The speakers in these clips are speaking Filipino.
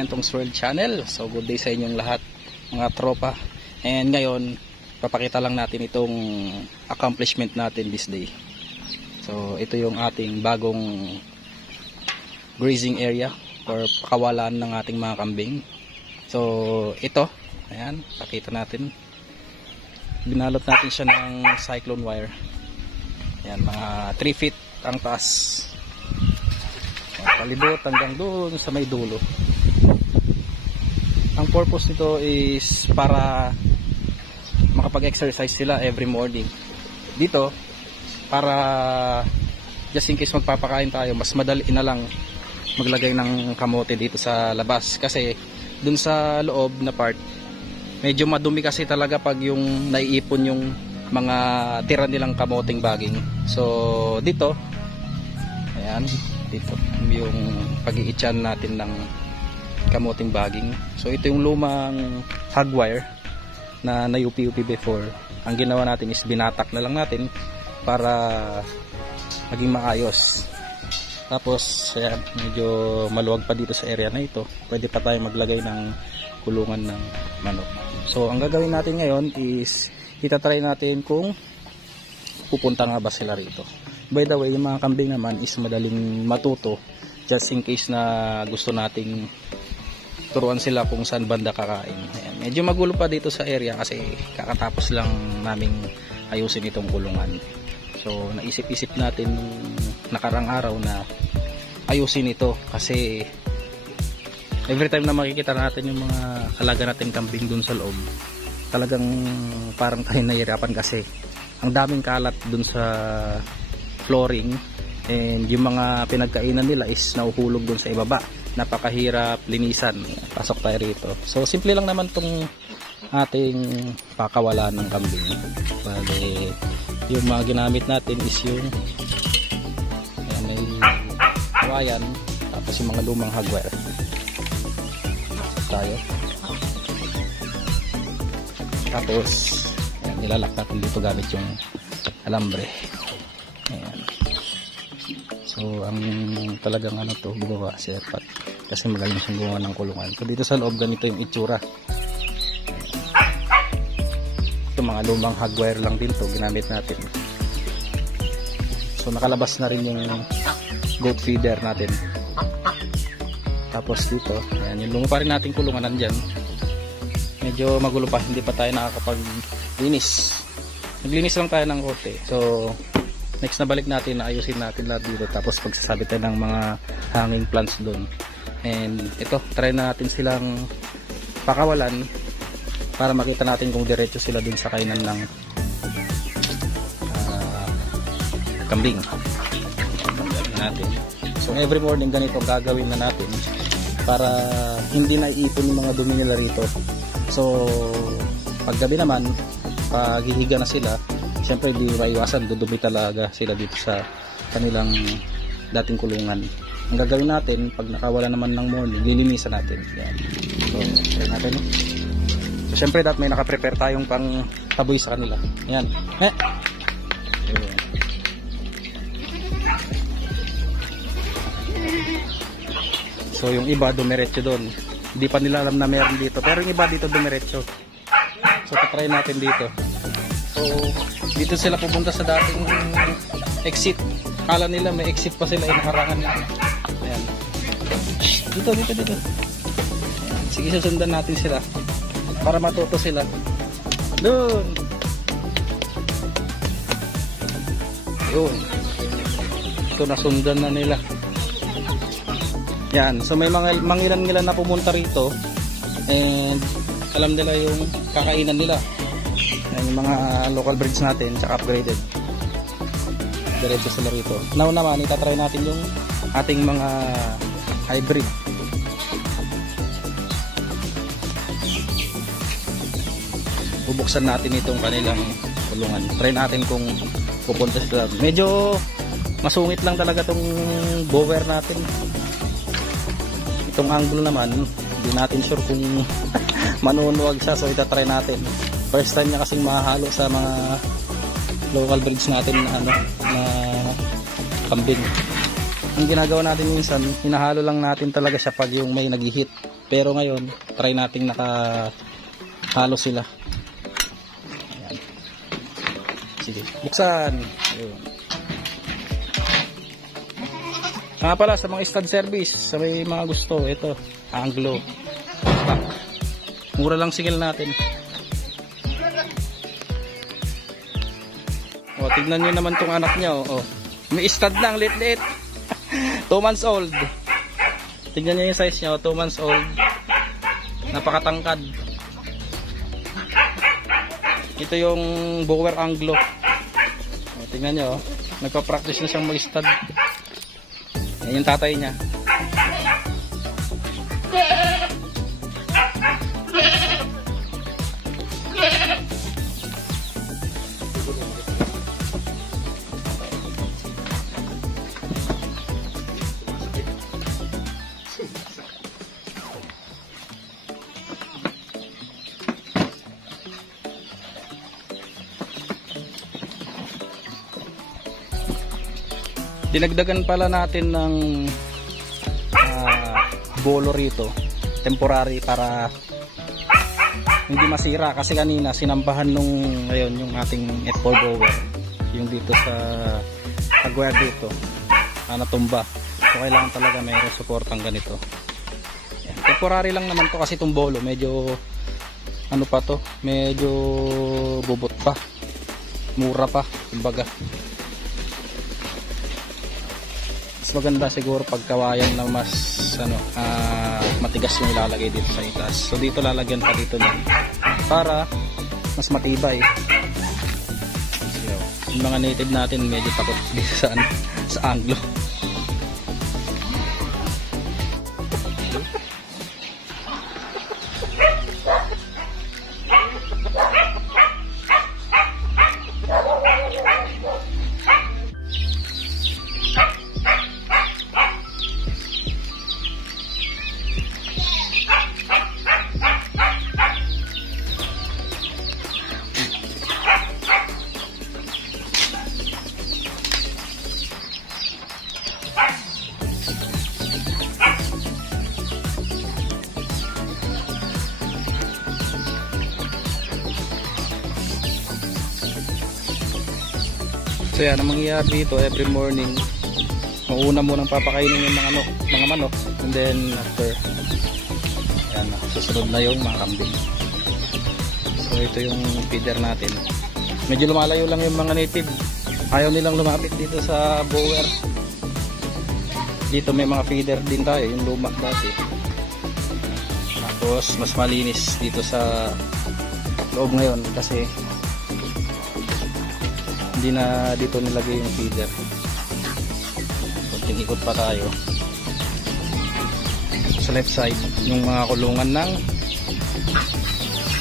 Entong's World Channel. So good day sa inyong lahat mga tropa. And ngayon, papakita lang natin itong accomplishment natin this day. So ito yung ating bagong grazing area or pakawalan ng ating mga kambing. So ito, ayan, pakita natin. Binalot natin siya ng cyclone wire. Ayan, mga 3 feet ang taas. Palibot hanggang doon sa may dulo. Ang purpose nito is para makapag-exercise sila every morning. Dito, para just in case magpapakain tayo, mas madali na lang maglagay ng kamote dito sa labas. Kasi dun sa loob na part, medyo madumi kasi talaga pag yung naiipon yung mga tira nilang kamoteng baging. So dito, ayan, dito yung pag-iityan natin ng kamoting baging. So ito yung lumang hog wire na UP-UP before. Ang ginawa natin is binatak na lang natin para maging maayos. Tapos ayan, medyo maluwag pa dito sa area na ito. Pwede pa tayo maglagay ng kulungan ng manok. So ang gagawin natin ngayon is itatry natin kung pupunta nga ba sila rito. By the way, yung mga kambing naman is madaling matuto, just in case na gusto nating turuan sila kung saan banda kakain. Ayan. Medyo magulo pa dito sa area kasi kakatapos lang naming ayusin itong kulungan. So naisip-isip natin nung nakarang araw na ayusin ito kasi every time na makikita natin yung mga alaga nating kambing dun sa loob, talagang parang tayo nahihirapan kasi ang daming kalat dun sa flooring, and yung mga pinagkainan nila is nahuhulog dun sa ibaba. Napakahirap linisan. Pasok tayo rito. So simple lang naman tong ating pakawalan ng kambing. Bale, yung mga ginamit natin is yung ayan, may kawayan, tapos yung mga lumang hog wire. Pasok tayo. Tapos ayan, nilalak natin dito gamit yung alambre. Ayan. So ang talagang ano to, gumawa si Erpat kasi magaling siyang gumawa ng kulungan. So dito sa loob ganito yung itsura. Ito mga lumang hog wire lang din to ginamit natin. So nakalabas na rin yung goat feeder natin. Tapos dito, ayan, yung luma pa rin natin kulungan nandyan. Medyo magulo pa, hindi pa tayo nakakapag-linis. Naglinis lang tayo ng konti. So next na balik natin, ayusin natin lahat dito, tapos pagsasabit tayo ng mga hanging plants doon. And ito, try na natin silang pakawalan para makita natin kung diretso sila dun sa kainan ng kambing. Natin. So every morning ganito gagawin na natin para hindi naiipon yung mga dumi nila rito. So paggabi naman, pag hihiga na sila, siyempre hindi maiwasan, dudumi talaga sila dito sa kanilang dating kulungan. Ang gagawin natin, pag nakawala naman ng morning, lilinisan natin. Yan. So, try natin. So, siyempre dapat may nakaprepare tayong pang taboy sa kanila. Yan. So, yung iba dumiretso doon. Hindi pa nila alam na meron dito. Pero yung iba dito dumiretso. So, try natin dito. So, dito sila pupunta sa dating exit. Kala nila may exit pa sila, nakarangan na. Ayan. Dito. Ayan. Sige, susundan natin sila para matuto sila. Doon. Yun. Ito, nasundan na nila. Yan. So, may mga mangilan-ngilan na pumunta rito and alam nila yung kakainan nila. Yung mga local breeds natin tsaka upgraded, diretso sila rito. Now naman itatry natin yung ating mga hybrid. Bubuksan natin itong kanilang kulungan, try natin kung pupunta sila. Medyo masungit lang talaga itong bower natin. Itong angle naman hindi natin sure kung manunuwag siya, so itatry natin. First time niya kasing mahalo sa mga local breeds natin na kambing. Ang ginagawa natin minsan, hinahalo lang natin talaga siya pag yung may nag-hit. Pero ngayon, try nating nakahalo sila. Ayan. Sige, buksan. Ayun. Nga pala, sa mga stud service, sa may mga gusto, ito, Anglo. Pack. Mura lang singil natin. O, tignan nyo naman tong anak niya. O. May stud lang, lit-lit. 2 months old. Tignan nyo yung size niya, 2 months old. Napakatangkad. Ito yung Bower Anglo. O, tignan nyo, nagpa-practice na siyang mag-stud. Yan yung tatay niya. Dinagdagan pala natin ng bolo rito, temporary, para hindi masira, kasi kanina sinampahan nung ngayon yung ating F4 blower, yung dito sa hardware dito, natumba. So kailangan talaga mayroong supportang ganito. Yan. Temporary lang naman to kasi itong bolo medyo ano pa to, medyo bubot pa, mura pa kumbaga. Maganda siguro pagkawayan na mas matigas yung ilalagay dito sa itas. So dito lalagyan pa dito lang para mas matibay. So, yung mga native natin medyo takot dito sa Anglo. So yan, ang mangyayari dito every morning, mauna munang papakainin yung mga manok, and then after, yan, susunod na yung mga kambing. So ito yung feeder natin. Medyo lumalayo lang yung mga native, ayaw nilang lumapit dito sa bower. Dito may mga feeder din tayo, yung luma dati. Tapos mas malinis dito sa loob ngayon kasi hindi na dito nilagay yung feeder. Kunting ikot pa tayo. Sa left side, yung mga kulungan ng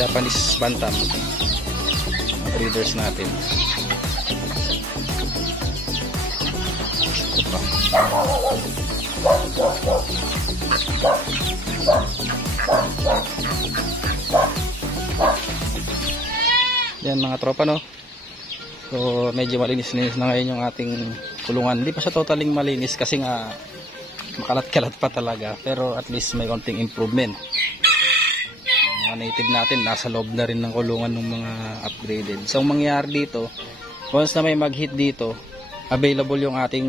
Japanese Bantam, mga breeders natin. Ito pa. Yan mga tropa, no? So medyo malinis-linis na ngayon yung ating kulungan. Hindi pa siya totaling malinis kasi nga makalat-kalat pa talaga, pero at least may konting improvement. Mga native natin nasa loob na rin ng kulungan ng mga upgraded. So ang mangyayari dito, once na may mag-hit dito, available yung ating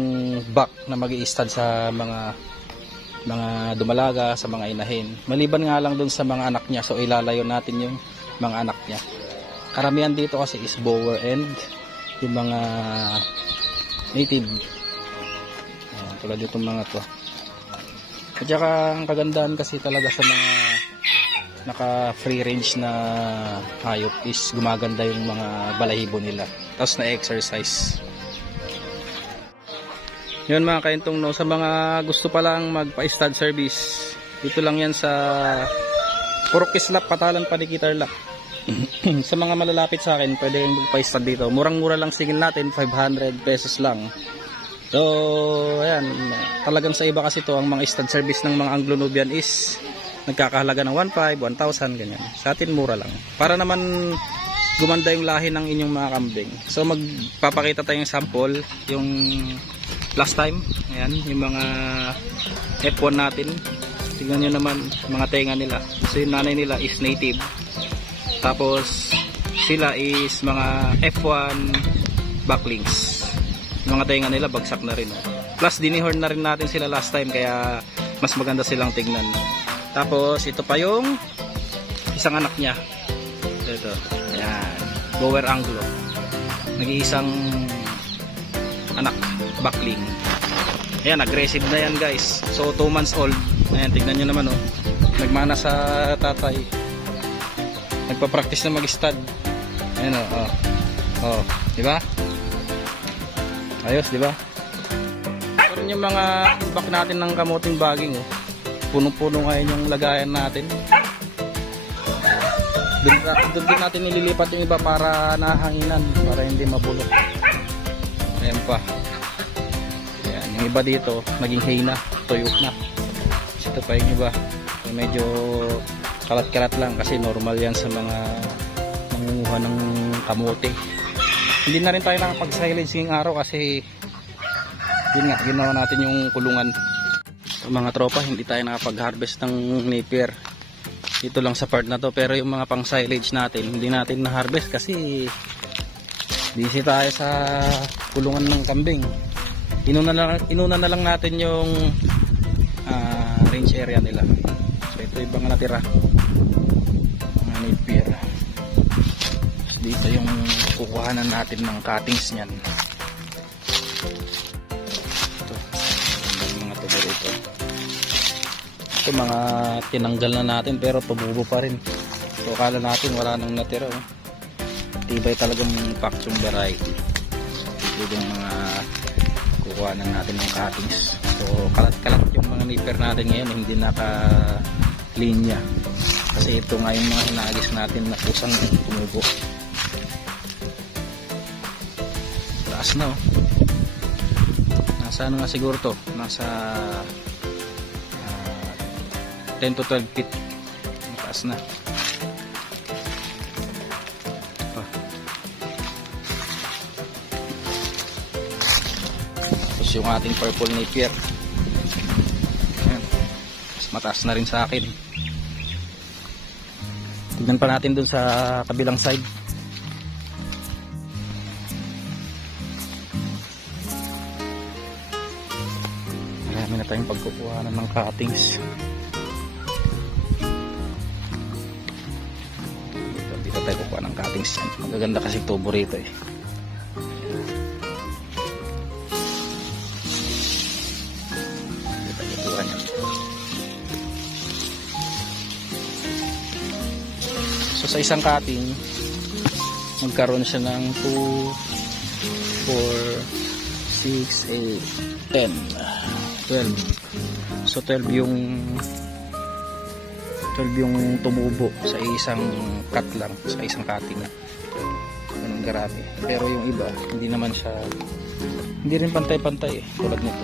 back na mag-i-stud sa mga dumalaga, sa mga inahin. Maliban nga lang dun sa mga anak niya, so ilalayo natin yung mga anak niya. Karamihan dito kasi is bower and yung mga native, tulad itong mga to. At saka ang kagandahan kasi talaga sa mga naka free range na hayop is gumaganda yung mga balahibo nila, tapos na exercise. Yun mga kaintong, no, sa mga gusto pa lang magpa-stud service, dito lang yan sa Purok Kislap, Patalan, Panikitar Lak. Sa mga malalapit sa akin, pwede kayong magpa-stud dito. Murang-mura lang singil natin, 500 pesos lang. So, ayan, talagang sa iba kasi to, ang mga stud service ng mga Anglo-Nubian is nagkakahalaga ng 1,500, 1,000, ganyan. Sa atin, mura lang. Para naman gumanda yung lahi ng inyong mga kambing. So, magpapakita tayong sample, yung last time, ayan, yung mga F1 natin. tingnan nyo naman mga tenga nila. So yung nanay nila is native, tapos sila is mga F1 backlings. Yung mga tenga nila bagsak na rin, oh. Plus dinihorn na rin natin sila last time, kaya mas maganda silang tignan. Tapos ito pa yung isang anak niya, ito, ayan, Boer Anglo, nag-iisang anak, backling. Ayan, aggressive na yan guys. So 2 months old. Ayan, tignan nyo naman, oh. Nagmana sa tatay, nagpa-practice na mag-stud. Ayan, oh, oh, diba? Ayos, diba? Meron yung mga back natin ng kamuting baging, oh. Punong-puno ngayon yung lagayan natin. Doon din natin nililipat yung iba para nahanginan, para hindi mabulok. Ayan pa. Ayan, yung iba dito naging hay na, tuyok na. Ito pa yung iba, medyo kalat-kalat lang kasi normal yan sa mga mangunguha ng kamote. Hindi na rin tayo nakapag-silage ngayong araw kasi yun nga, ginawa natin yung kulungan. So, mga tropa, hindi tayo nakapag-harvest ng napier dito lang sa part na to, pero yung mga pang silage natin hindi natin na-harvest kasi busy tayo sa kulungan ng kambing. Inuna na lang natin yung range area nila. So ito yung mga natira, mga napier. So, dito yung kukuhanan natin ng cuttings niyan. Ito yung mga tubo dito. Ito mga tinanggal na natin pero tumubo pa rin. So akala natin wala nang natira, oh. Tibay talagang Pak Chung variety. Ito yung mga kukuhanan natin ng cuttings. So kalat-kalat yung mga nipper natin ngayon, hindi naka-linya. Kasi ito nga yung mga hinagis natin na kusang tumubo. Taas na, oh. Nasa ano nga siguro to? Nasa 10 to 12 feet. Taas na. Tapos yung ating purple napier. Ayan. Mas mataas na rin sa akin. Tignan pa natin dun sa kabilang side. Marami na tayong pagkukuhanan ng cuttings. Dito tayo kukuha ng cuttings. Magaganda kasi tubo rito, eh. So sa isang cutting magkaroon siya ng 2, 4, 6, 8, 10, 12. So 12 yung tumubo sa isang cut lang, sa isang cutting. Ganun grabe. Pero yung iba hindi naman siya, hindi rin pantay-pantay, eh, tulad nito.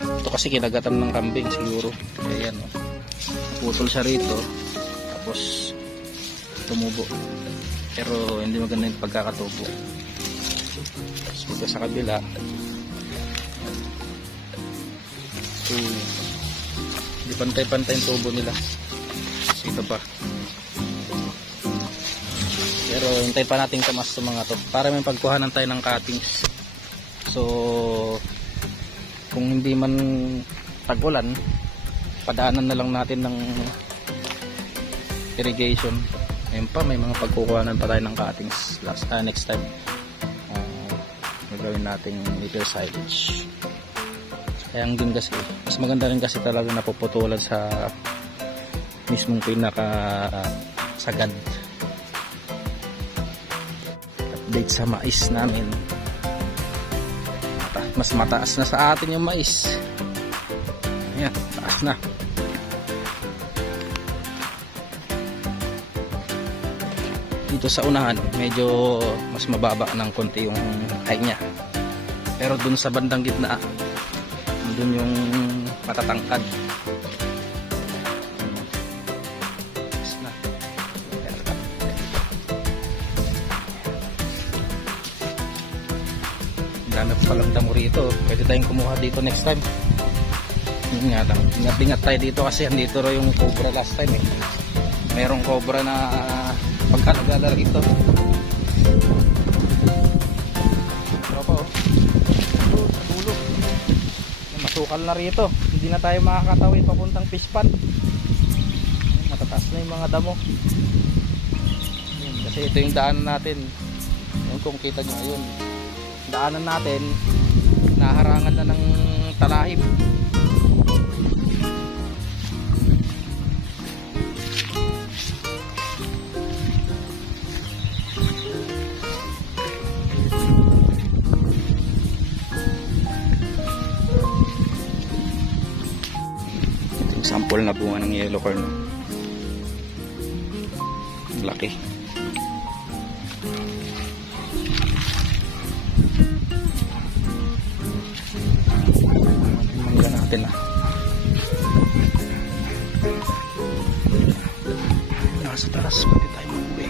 Ito kasi kinagatan ng kambing siguro. Ayan, oh. Putol siya rito tapos tumubo, pero hindi maganda yung pagkakatubo. Tapos dito sa kabila, hindi pantay-pantay yung tubo nila. So ito pa, pero hintay pa natin tamas sa mga to para may pagkuhanan tayo ng cuttings. So kung hindi man tag-ulan, padaanan na lang natin ng irrigation. Ayun pa, may mga pagkukuhanan pa tayo ng cuttings next time. Gagawin natin little silage. Kaya din kasi mas maganda rin kasi talaga napuputulan sa mismong pinaka sagad. Update sa mais namin. Mas mataas na sa atin yung mais. Ayan, taas na. Dito sa unahan medyo mas mababa ng konti yung height niya, pero dun sa bandang gitna dun yung matatangkad. Dami palang damo rito, pwede tayong kumuha dito next time. Yun nga lang, ingat-ingat tayo dito kasi andito raw yung cobra last time eh. Merong cobra na pagkalagala rito. Tropa oh. Tulog. Masukal na rito. Hindi na tayo makakatawid papuntang fish pond. Matataas na yung mga damo. Yun, kasi ito yung daanan natin. Yun, kung kita nyo ayun. Daanan natin naharangan na ng talahib. Sample na bunga ng yellow corn. Laki. Mangga natin ah. Nasa taas pwede tayo mag-uwi.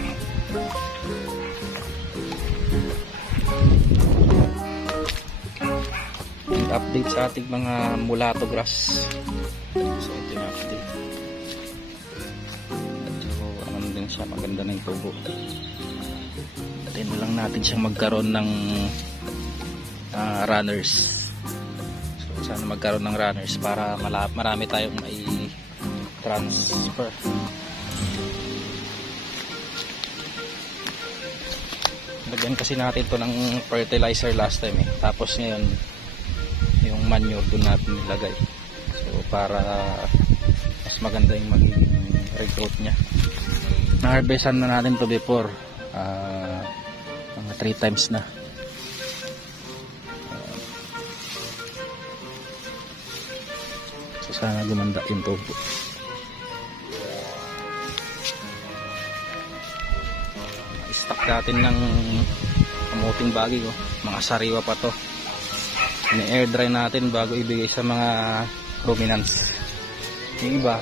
Update sa ating mga mulato grass. So ito yung update. So ano din siya, maganda na yung tubo. Tayo lang natin siyang magkaroon ng runners. So sana magkaroon ng runners para marami tayong may transfer. Lagyan kasi natin to ng fertilizer last time eh. Tapos ngayon yung manure doon natin nilagay. So para mas maganda yung magiging regrowth nya. Na-harvestan na natin to before mga 3 times na. So sana gumanda yung tubo. I-stock natin ng kamuting bagay oh. Mga sariwa pa to. Ni-air dry natin bago ibigay sa mga ruminants. Yung iba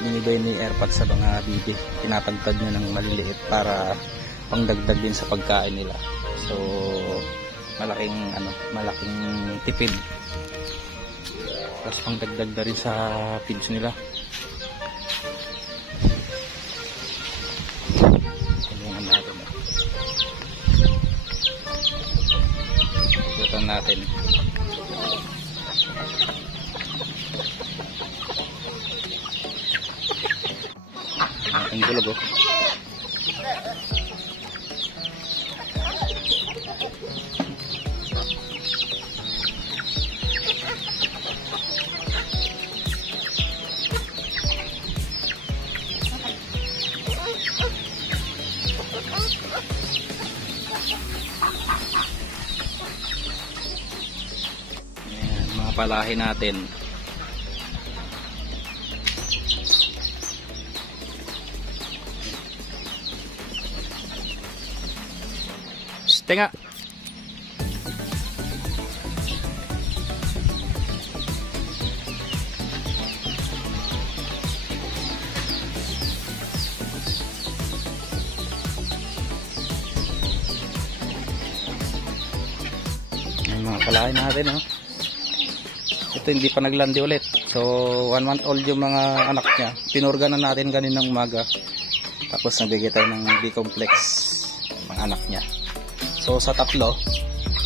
binibay ni airpot sa mga bibi. Tinatagtag niya ng maliliit para pangdagdag din sa pagkain nila. So malaking tipid. Tapos pangdagdag na rin sa feeds nila. Tulungan natin. Ikutan natin. Ang bulog oh. Ayan, mga palahi natin. Tenga. Yung mga kalahin natin oh. Ito hindi pa naglandi ulit. So 1 month old yung mga anak niya. Pinurga na natin kaninang umaga. Tapos nabigay tayo ng B-complex mga anak niya. So sa tatlo,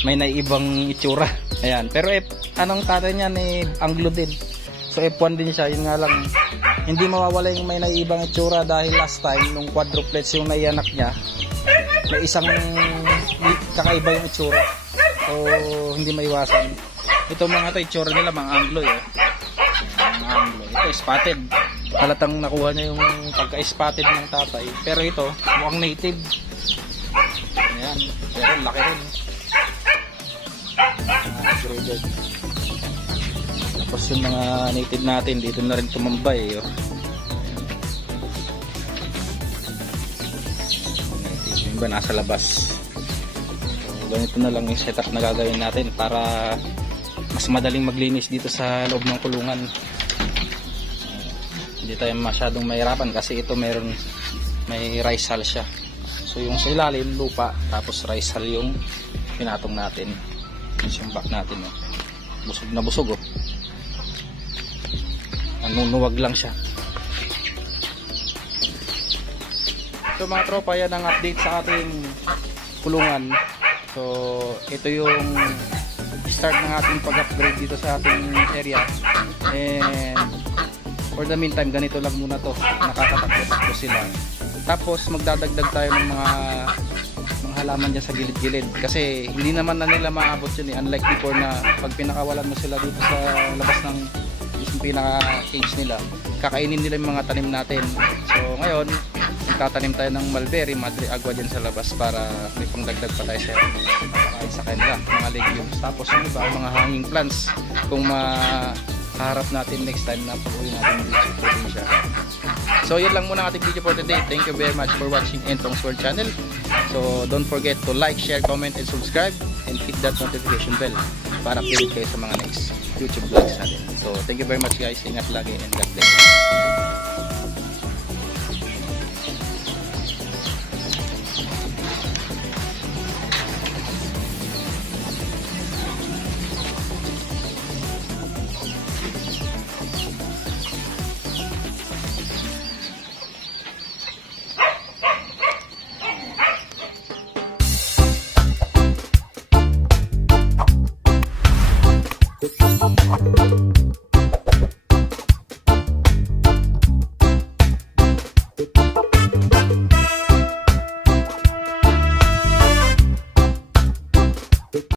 may naibang itsura. Ayan. Pero anong tatay niya ni Anglo din. So F1 din siya. Yun nga lang, hindi mawawala yung may naibang itsura dahil last time, nung quadruplets yung naianak niya, may isang kakaiba yung itsura. So hindi maiwasan. Ito mga itsura nila, mga Anglo eh. Mga Anglo. Ito spotted. Halatang nakuha niya yung pagka-spotted ng tatay. Pero ito, mukhang native. Ayan, pero laki rin. Graded. Tapos yung mga native natin, dito na rin tumambay. Oh. Native, yung iba nasa labas. So, ganito na lang yung setup na gagawin natin para mas madaling maglinis dito sa loob ng kulungan. Hindi tayo masyadong mahirapan kasi ito may rice hull siya. So yung sa ilalim lupa, tapos rice hull yung pinatong natin. Yung back natin oh. Busog na busog oh. nanunuwag lang siya. So mga tropa, yan ang update sa ating kulungan. So ito yung start ng ating pag-upgrade dito sa ating area, and for the meantime ganito lang muna to, nakakatakbo sila. Tapos magdadagdag tayo ng mga halaman dyan sa gilid-gilid kasi hindi naman na nila maabot yun unlike before na pag pinakawalan mo sila dito sa labas ng isang pinaka cage nila, kakainin nila yung mga tanim natin. So ngayon magtatanim tayo ng mulberry, madre agua dyan sa labas para may pangdagdag pa tayo sa kanila, mga legumes. Tapos yung iba, mga hanging plants kung maharap natin next time na pag-uwi natin dito sa probinsya. So yun lang muna ang ating video for today. Thank you very much for watching Entong's World Channel. So don't forget to like, share, comment, and subscribe, and hit that notification bell para update kayo sa mga next YouTube vlogs natin. So thank you very much guys. Ingat lagi and God bless.